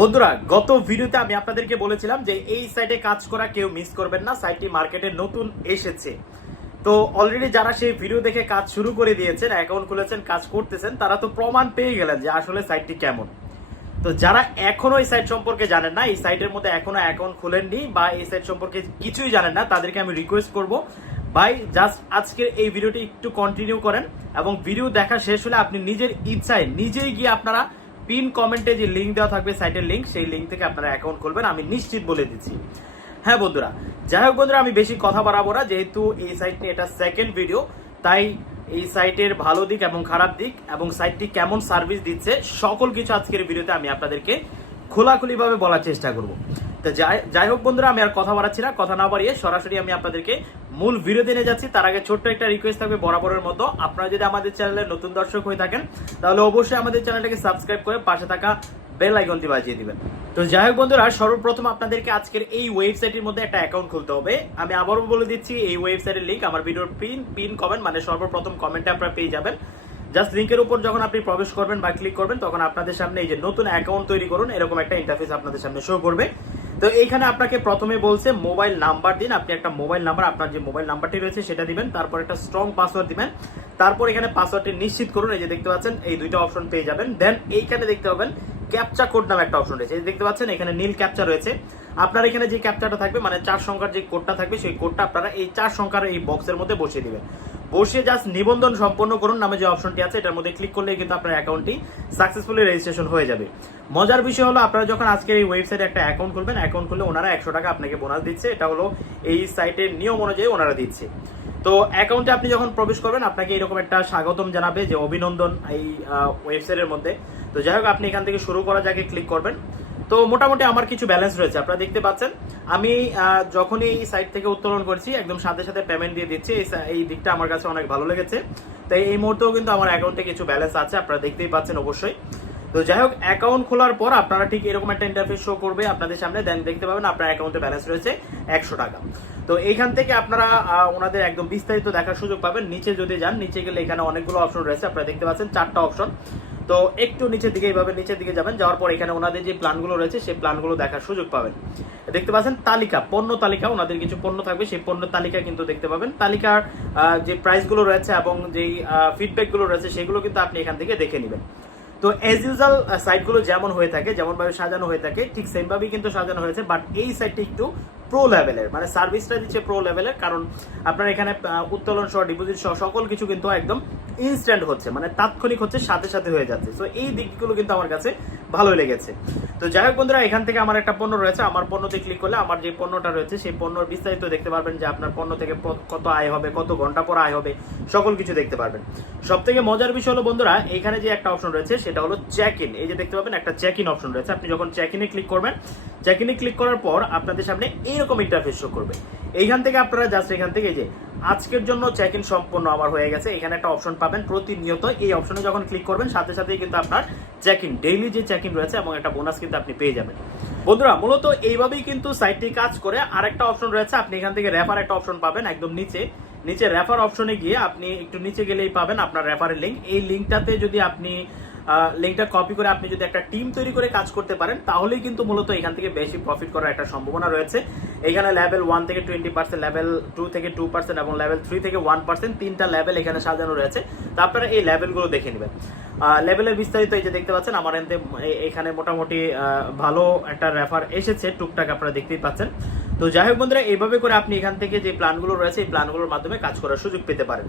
বন্ধুরা, গত ভিডিওতে আমি আপনাদেরকে বলেছিলাম যে এই সাইটে কাজ করা কেউ মিস করবেন না। সাইটটি মার্কেটে নতুন এসেছে। তো অলরেডি যারা সেই ভিডিও দেখে কাজ শুরু করে দিয়েছেন, অ্যাকাউন্ট খুলেছেন, কাজ করতেছেন, তারা তো প্রমাণ পেয়ে গেলেন যে আসলে সাইটটি কেমন। তো যারা এখনো এই সাইট সম্পর্কে জানেন না, এই সাইটের মধ্যে এখনো অ্যাকাউন্ট খুলেননি বা এই সাইট সম্পর্কে কিছুই জানেন না, তাদেরকে আমি রিকোয়েস্ট করব, ভাই জাস্ট আজকের এই ভিডিওটি একটু কন্টিনিউ করেন এবং ভিডিও দেখা শেষ হলে আপনি নিজের ইচ্ছায় নিজেই গিয়ে আপনারা পিন কমেন্টে যে লিঙ্ক দেওয়া থাকবে, সাইটের লিঙ্ক, সেই লিঙ্ক থেকে আপনারা অ্যাকাউন্ট খুলবেন, আমি নিশ্চিত বলে দিচ্ছি। হ্যাঁ বন্ধুরা, যাই হোক বন্ধুরা, আমি বেশি কথা বাড়াবো না, যেহেতু এই সাইট নিয়ে এটা সেকেন্ড ভিডিও, তাই এই সাইটের ভালো দিক এবং খারাপ দিক এবং সাইটটি কেমন সার্ভিস দিচ্ছে সকল কিছু আজকের ভিডিওতে আমি আপনাদেরকে খোলাখুলিভাবে বলার চেষ্টা করব। তো যাই হোক বন্ধুরা, আমি আর কথা বাড়াচ্ছি না, কথা না বাড়িয়ে সরাসরি আমি আপনাদেরকে মূল ভিডিওতে নিয়ে যাচ্ছি। তার আগে ছোট্ট একটা রিকোয়েস্ট থাকবে বরাবরের মতো, আপনারা যদি আমাদের চ্যানেলের নতুন দর্শক হয়ে থাকেন তাহলে অবশ্যই আমাদের চ্যানেলটাকে সাবস্ক্রাইব করে পাশে থাকা বেল আইকনটি বাজিয়ে দিবেন। তো যাই হোক বন্ধুরা, সর্বপ্রথম আপনাদেরকে আজকের এই ওয়েবসাইটের মধ্যে একটা অ্যাকাউন্ট খুলতে হবে। আমি আবারও বলে দিচ্ছি, এই ওয়েবসাইটের লিঙ্ক আমার ভিডিওর পিন কমেন্ট, মানে সর্বপ্রথম কমেন্টে আপনারা পেয়ে যাবেন। জাস্ট লিঙ্কের উপর যখন আপনি প্রবেশ করবেন বা ক্লিক করবেন, তখন আপনাদের সামনে এই যে নতুন অ্যাকাউন্ট তৈরি করুন, এরকম একটা ইন্টারফেস আপনাদের সামনে শো করবে। তো এইখানে আপনাকে প্রথমে বলছে মোবাইল নাম্বার দিন। আপনি একটা মোবাইল নাম্বার, আপনার যে মোবাইল নাম্বারটি রয়েছে সেটা দিবেন, তারপর একটা স্ট্রং পাসওয়ার্ড দিবেন, তারপর এখানে পাসওয়ার্ডটি নিশ্চিত করুন। এই যে দেখতে পাচ্ছেন এই দুইটা অপশন পেয়ে যাবেন। দেন এইখানে দেখতে পাবেন ক্যাপচা কোড নামে একটা অপশন রয়েছে, এই দেখতে পাচ্ছেন এখানে নীল ক্যাপচা রয়েছে। আপনার এখানে যে ক্যাপচাটা থাকবে, মানে 4 সংখ্যার যে কোডটা থাকবে, সেই কোডটা আপনারা এই 4 সংখ্যার এই বক্সের মধ্যে বসিয়ে দিবেন। বসিয়ে জাস্ট নিবন্ধন সম্পন্ন করুন নামে যে অপশনটি আছে, এটার মধ্যে ক্লিক করলে কিন্তু আপনার অ্যাকাউন্টটি সাকসেসফুলি রেজিস্ট্রেশন হয়ে যাবে। মজার বিষয় হলো, আপনারা যখন আজকে এই ওয়েবসাইটে একটা অ্যাকাউন্ট খুলবেন, অ্যাকাউন্ট খুললে ওনারা 100 টাকা আপনাকে বোনাস দিচ্ছে। এটা হলো এই সাইটের নিয়ম অনুযায়ী ওনারা দিচ্ছে। তো অ্যাকাউন্টে আপনি যখন প্রবেশ করবেন, আপনাকে এরকম একটা স্বাগতম জানাবে যে অভিনন্দন এই ওয়েবসাইটের মধ্যে। তো যাই হোক, আপনি এখান থেকে শুরু করা যাকে ক্লিক করবেন। তো মোটামুটি আমার কিছু ব্যালেন্স রয়েছে, আপনারা দেখতে পাচ্ছেন। আমি যখনই এই সাইট থেকে উত্তোলন করছি, একদম সাথে সাথে পেমেন্ট দিয়ে দিচ্ছি। এই দিকটা আমার কাছে অনেক ভালো লেগেছে। তাই এই মুহূর্তেও কিন্তু আমার অ্যাকাউন্টে কিছু ব্যালেন্স আছে, আপনারা দেখতেই পাচ্ছেন অবশ্যই। তো যাই হোক, অ্যাকাউন্ট খোলার পর আপনারা ঠিক এরকম একটা ইন্টারফেস শো করবে আপনাদের সামনে। দেন দেখতে পাবেন আপনার অ্যাকাউন্টে ব্যালেন্স রয়েছে 100 টাকা। তো এইখান থেকে আপনারা ওনাদের একদম বিস্তারিত দেখার সুযোগ পাবেন। নিচে যদি যান, নিচে গেলে এখানে অনেকগুলো অপশন রয়েছে, আপনারা দেখতে পাচ্ছেন 4টা অপশন। তো একটু নিচের দিকে, এইভাবে নিচের দিকে যাবেন, যাওয়ার পর এখানে ওনাদের যে প্ল্যানগুলো রয়েছে সেই প্ল্যানগুলো দেখার সুযোগ পাবেন। দেখতে পাচ্ছেন তালিকা, পণ্য তালিকা, ওনাদের কিছু পণ্য থাকবে, সেই পণ্য তালিকা কিন্তু দেখতে পাবেন। তালিকার যে প্রাইসগুলো রয়েছে এবং যেই ফিডব্যাকগুলো রয়েছে সেগুলো কিন্তু আপনি এখান থেকে দেখে নেবেন। তো এজ ইউজুয়াল সাইটগুলো যেমন হয়ে থাকে, যেমনভাবে সাজানো হয়ে থাকে, ঠিক সেমভাবেই কিন্তু সাজানো হয়েছে। বাট এই সাইটটি একটু প্রো লেভেলের, মানে সার্ভিসটা দিচ্ছে প্রো লেভেলের। কারণ আপনার এখানে উত্তোলন সহ, ডিপোজিট সহ সকল কিছু কিন্তু একদম ইনস্ট্যান্ট হচ্ছে, মানে তাৎক্ষণিক হচ্ছে, সাথে সাথে হয়ে যাচ্ছে। তো এই দিকগুলো কিন্তু আমার কাছে ভালোই লেগেছে। তো যাই হোক বন্ধুরা, এখান থেকে আমার একটা পণ্য রয়েছে, আমার পণ্যতে ক্লিক করলে আমার যে পণ্যটা রয়েছে সেই পণ্যর বিস্তারিত দেখতে পারবেন, যে আপনার পণ্য থেকে কত আয় হবে, কত ঘন্টা পর আয় হবে, সকল কিছু দেখতে পারবেন। সব থেকে মজার বিষয় হলো বন্ধুরা, এখানে যে একটা অপশন রয়েছে সেটা হলো চেক ইন। এই যে দেখতে পাবেন একটা চেক ইন অপশন রয়েছে। আপনি যখন চেক ইনে ক্লিক করবেন, চেক ইনে ক্লিক করার পর আপনাদের সামনে এইরকম ইন্টারফেস শো করবে। এইখান থেকে আপনারা জাস্ট এখান থেকে যে আজকের জন্য চেক ইন সম্পূর্ণ আমার হয়ে গেছে, এখানে একটা অপশন পাবেন প্রতিনিয়ত। এই অপশনে যখন ক্লিক করবেন, সাথে সাথেই কিন্তু আপনার চেক ইন, ডেইলি যে চেক ইন রয়েছে এবং একটা বোনাস কিন্তু আপনি পেয়ে যাবেন। বন্ধুরা, মূলত এইভাবেই কিন্তু সাইটটি কাজ করে। আরেকটা অপশন রয়েছে, আপনি এখান থেকে রেফার একটা অপশন পাবেন একদম নিচে রেফার অপশনে গিয়ে আপনি একটু নিচে গেলেই পাবেন আপনার রেফারের লিঙ্ক। এই লিঙ্কটাতে যদি আপনি লিঙ্কটা কপি করে আপনি যদি একটা টিম তৈরি করে কাজ করতে পারেন, তাহলেই কিন্তু মূলত এখান থেকে বেশি প্রফিট করার একটা সম্ভাবনা রয়েছে। এখানে লেভেল 1 থেকে 20%, লেভেল 2 থেকে 2% এবং লেভেল 3 থেকে 1%, 3টা লেভেল এখানে সাজানো রয়েছে। তো আপনারা এই লেভেলগুলো দেখে নেবেন। লেভেলের বিস্তারিত এই যে দেখতে পাচ্ছেন, আমার এখানে মোটামুটি ভালো একটা রেফার এসেছে, টুকটাক আপনারা দেখতেই পাচ্ছেন। তো যাই হোক বন্ধুরা, এইভাবে করে আপনি এখান থেকে যে প্ল্যানগুলো রয়েছে এই প্ল্যানগুলোর মাধ্যমে কাজ করার সুযোগ পেতে পারেন।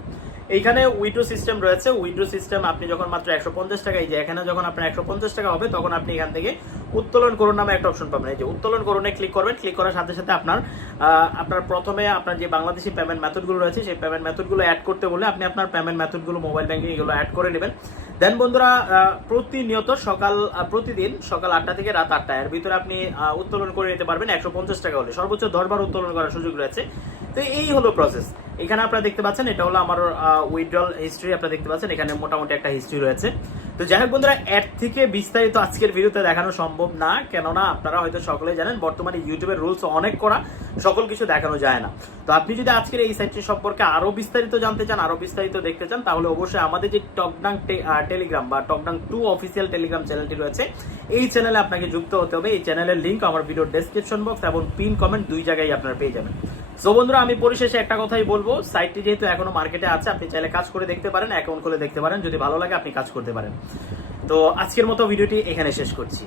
এইখানে উইড্রো সিস্টেম রয়েছে। উইড্রো সিস্টেম আপনি যখন মাত্র 150 টাকা, এই যে এখানে যখন আপনার 150 টাকা হবে, তখন আপনি এখান থেকে উত্তোলন করুন নামে একটা অপশন পাবেন। এই যে উত্তোলন করুনে ক্লিক করবেন। ক্লিক করার সাথে সাথে আপনার প্রথমে আপনার যে বাংলাদেশি পেমেন্ট মেথডগুলো রয়েছে সেই পেমেন্ট মেথডগুলো অ্যাড করতে বলে আপনি আপনার পেমেন্ট মেথডগুলো, মোবাইল ব্যাংকিং, এগুলো অ্যাড করে নেবেন। দেন বন্ধুরা, প্রতিদিন সকাল 8টা থেকে রাত 8টা এর ভিতরে আপনি উত্তোলন করে নিতে পারবেন 150 টাকা হলে। সর্বোচ্চ 10 বার উত্তোলন করার সুযোগ রয়েছে। তো এই হলো প্রসেস। এখানে আপনারা দেখতে পাচ্ছেন এটা হলো আমার উইথড্রল হিস্ট্রি। আপনারা দেখতে পাচ্ছেন এখানে মোটামুটি একটা হিস্ট্রি রয়েছে। তো যাই হোক বন্ধুরা, এর থেকে বিস্তারিত আজকের ভিডিওতে দেখানো সম্ভব না, কেননা আপনারা হয়তো সকলেই জানেন বর্তমানে ইউটিউবের রুলস অনেক করা, সকল কিছু দেখানো যায় না। তো আপনি যদি আজকের এই সাইটটি সম্পর্কে আরো বিস্তারিত জানতে চান, আরো বিস্তারিত দেখতে চান, তাহলে অবশ্যই আমাদের যে টকডাং টেলিগ্রাম বা টকডাং 2 অফিসিয়াল টেলিগ্রাম চ্যানেলটি রয়েছে, এই চ্যানেলে আপনাকে যুক্ত হতে হবে। এই চ্যানেলের লিংক আমার ভিডিওর ডেসক্রিপশন বক্স এবং পিন কমেন্ট দুই জায়গায় আপনারা পেয়ে যাবেন। সো বন্ধুরা, আমি পরিশেষে একটা কথাই বলবো, সাইটটি যেহেতু এখনো মার্কেটে আছে, আপনি চাইলে কাজ করে দেখতে পারেন, অ্যাকাউন্ট খুলে দেখতে পারেন, যদি ভালো লাগে আপনি কাজ করতে পারেন। তো আজকের মতো ভিডিওটি এখানে শেষ করছি।